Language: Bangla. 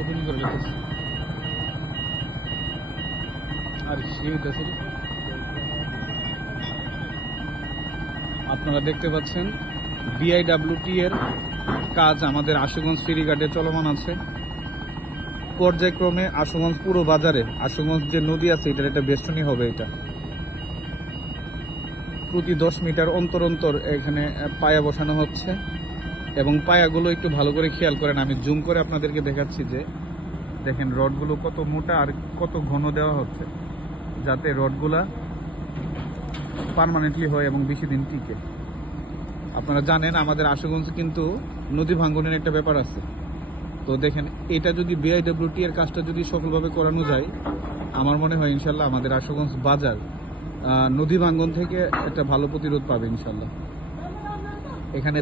ওপেন করে লেগেছে আর সে হইতেছে। আপনারা দেখতে পাচ্ছেন বিআইডব্লিউটি এর কাজ আমাদের আশুগঞ্জ ফেরিঘাটে চলমান আছে। পর্যায়ক্রমে আশুগঞ্জ পুরো বাজারে আশুগঞ্জ যে নদী আছে এটার একটা বেষ্টনী হবে। এটা প্রতি 10 মিটার অন্তর অন্তর এখানে পায়া বসানো হচ্ছে এবং পায়াগুলো একটু ভালো করে খেয়াল করেন। আমি জুম করে আপনাদেরকে দেখাচ্ছি যে দেখেন রডগুলো কত মোটা আর কত ঘন দেওয়া হচ্ছে, যাতে রডগুলা পার্মানেন্টলি হয় এবং বেশি দিন টিকে। আপনারা জানেন আমাদের আশুগঞ্জ কিন্তু নদী ভাঙ্গনের একটা ব্যাপার আছে। তো দেখেন এটা যদি বিআইডব্লিউটি এর কাজটা যদি সফলভাবে করানো যায়, আমার মনে হয় ইনশাল্লাহ আমাদের আশুগঞ্জ বাজার নদী ভাঙ্গন থেকে একটা ভালো প্রতিরোধ পাবে ইনশাল্লাহ। এখানে